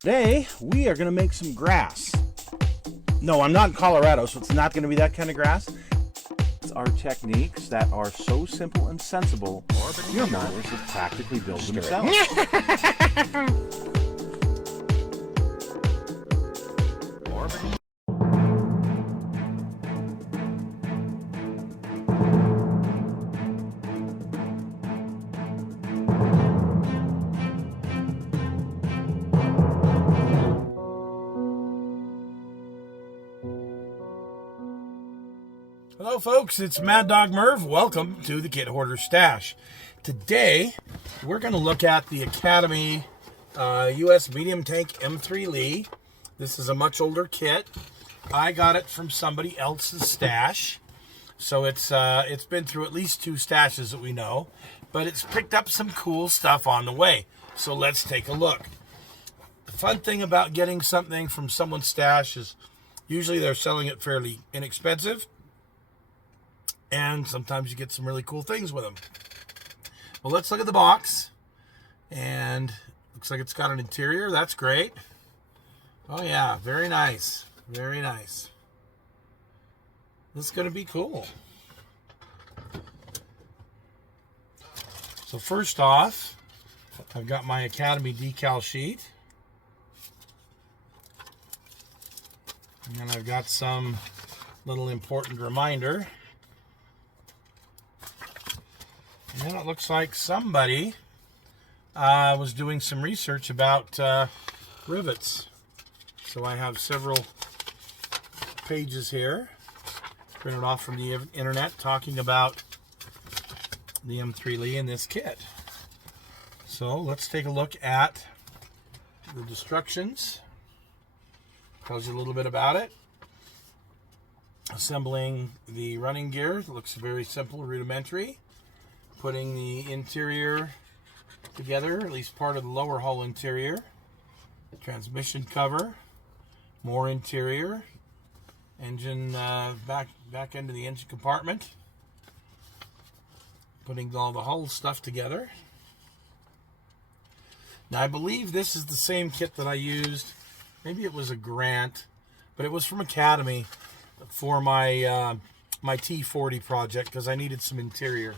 Today, we are going to make some grass. No, I'm not in Colorado, so it's not going to be that kind of grass. It's our techniques that are so simple and sensible, your mothers would practically build themselves. Hello folks, it's Mad Dog Merv. Welcome to the Kit Hoarder Stash. Today, we're going to look at the Academy US Medium Tank M3 Lee. This is a much older kit. I got it from somebody else's stash. So it's been through at least 2 stashes that we know. But it's picked up some cool stuff on the way. So let's take a look. The fun thing about getting something from someone's stash is usually they're selling it fairly inexpensive. And sometimes you get some really cool things with them. Well, let's look at the box. And looks like it's got an interior. That's great. Oh yeah, very nice. Very nice. This is going to be cool. So first off, I've got my Academy decal sheet. And then I've got some little important reminder. And it looks like somebody was doing some research about rivets. So I have several pages here printed off from the internet talking about the M3 Lee in this kit. So let's take a look at the instructions. Tells you a little bit about it. Assembling the running gear. It looks very simple, rudimentary. Putting the interior together, at least part of the lower hull interior. Transmission cover, more interior, engine back end of the engine compartment. Putting all the hull stuff together. Now I believe this is the same kit that I used. Maybe it was a grant, but it was from Academy for my my T40 project because I needed some interior.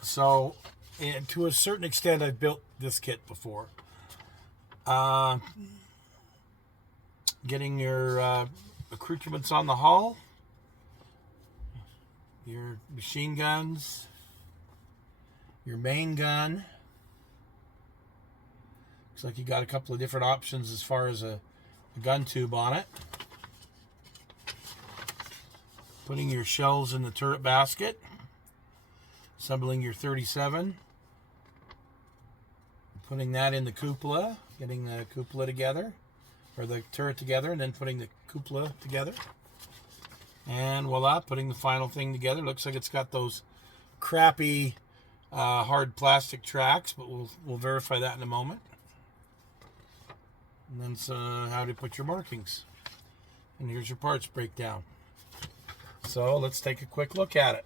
So, and to a certain extent, I've built this kit before. Getting your accoutrements on the hull, your machine guns, your main gun. Looks like you got a couple of different options as far as a gun tube on it. Putting your shells in the turret basket. Assembling your 37, putting that in the cupola, getting the cupola together, or the turret together, and then putting the cupola together. And voila, putting the final thing together. Looks like it's got those crappy hard plastic tracks, but we'll verify that in a moment. And then how to put your markings. And here's your parts breakdown. So let's take a quick look at it.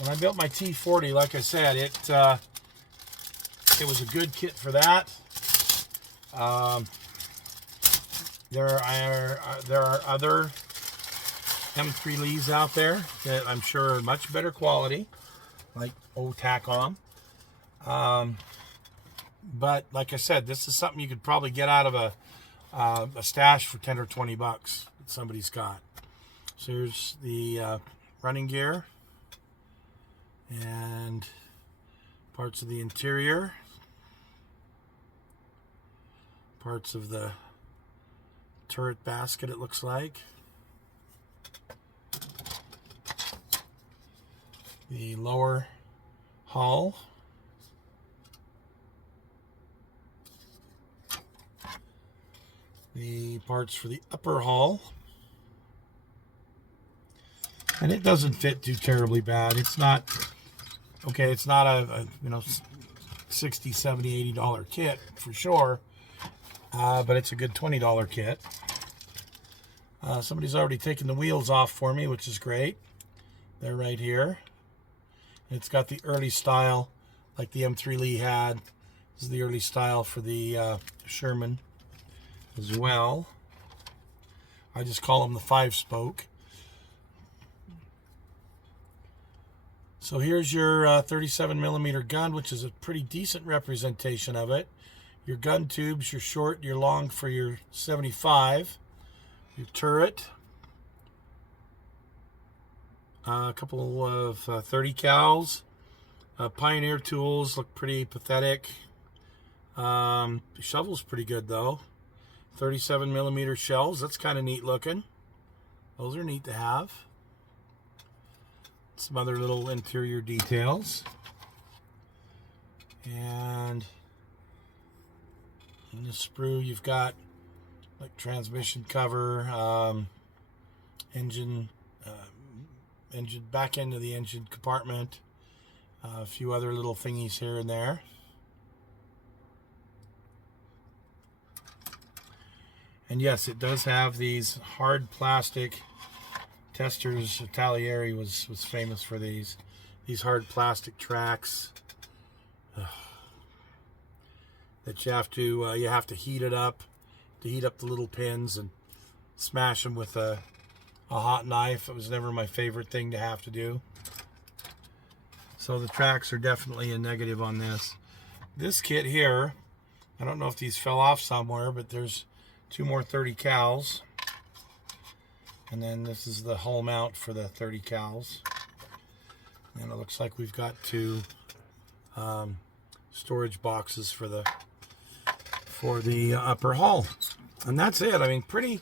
When I built my T40, like I said, it was a good kit for that. There are other M3 Lees out there that I'm sure are much better quality, like Tacom. But like I said, this is something you could probably get out of a stash for 10 or 20 bucks that somebody's got. So here's the running gear. And parts of the interior, parts of the turret basket, it looks like, the lower hull, the parts for the upper hull. And it doesn't fit too terribly bad. It's not okay, it's not a $60, $70, $80 kit for sure, but it's a good $20 kit. Somebody's already taken the wheels off for me, which is great. They're right here. And it's got the early style like the M3 Lee had This is the early style for the Sherman as well. I just call them the 5-spoke. So here's your 37 millimeter gun, which is a pretty decent representation of it. Your gun tubes, your short, your long for your 75. Your turret. A couple of 30 cals. Pioneer tools look pretty pathetic. The shovel's pretty good though. 37 millimeter shells, that's kind of neat looking. Those are neat to have. Some other little interior details. And in the sprue you've got like transmission cover, engine back end of the engine compartment, a few other little thingies here and there. And yes, it does have these hard plastic testers. Talieri was famous for these hard plastic tracks that you have to heat it up to heat up the little pins and smash them with a hot knife. It was never my favorite thing to have to do. So the tracks are definitely a negative on this. This kit here, I don't know if these fell off somewhere, but there's 2 more 30 cals. And then this is the hull mount for the 30 cals. And it looks like we've got 2 storage boxes for the upper hull. And that's it. I mean, pretty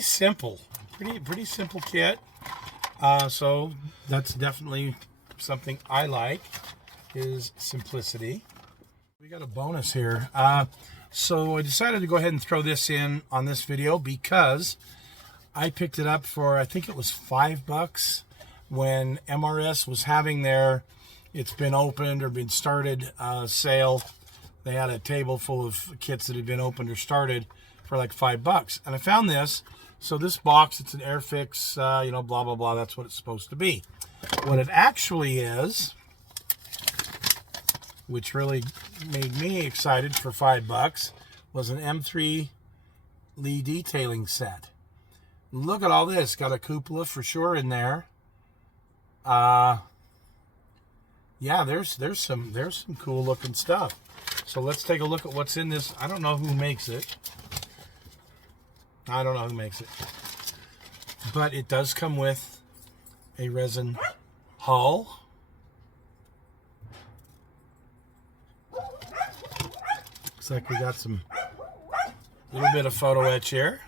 simple. Pretty simple kit. So that's definitely something I like, is simplicity. We got a bonus here. So I decided to go ahead and throw this in on this video because I picked it up for, I think it was $5 when MRS was having their "it's been opened or been started" sale. They had a table full of kits that had been opened or started for like $5. And I found this. So this box, it's an Airfix, blah, blah, blah. That's what it's supposed to be. What it actually is, which really made me excited for $5, was an M3 Lee detailing set. Look at all this. Got a cupola for sure in there. Yeah, there's some cool looking stuff. So let's take a look at what's in this. I don't know who makes it. But it does come with a resin hull. Looks like we got some little bit of photo etch here.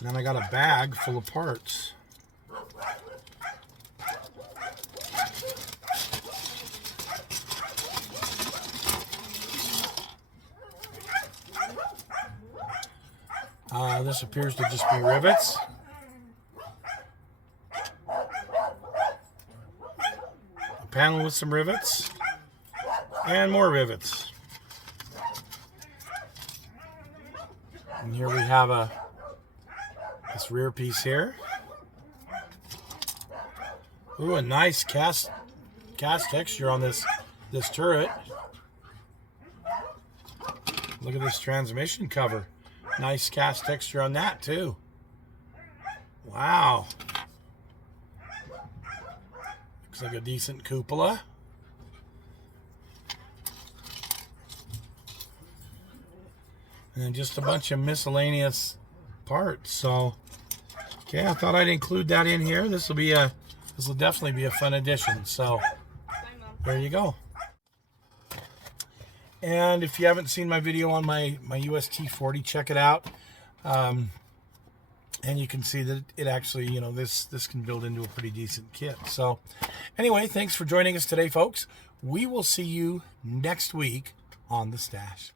And then I got a bag full of parts. This appears to just be rivets. A panel with some rivets. And more rivets. And here we have this rear piece here. Ooh, a nice cast texture on this turret. Look at this transmission cover. Nice cast texture on that too. Wow. Looks like a decent cupola. And then just a bunch of miscellaneous parts. So, okay, I thought I'd include that in here. This will definitely be a fun addition. So, there you go. And if you haven't seen my video on my UST40, check it out. And you can see that it actually, this can build into a pretty decent kit. So anyway, thanks for joining us today, folks. We will see you next week on The Stash.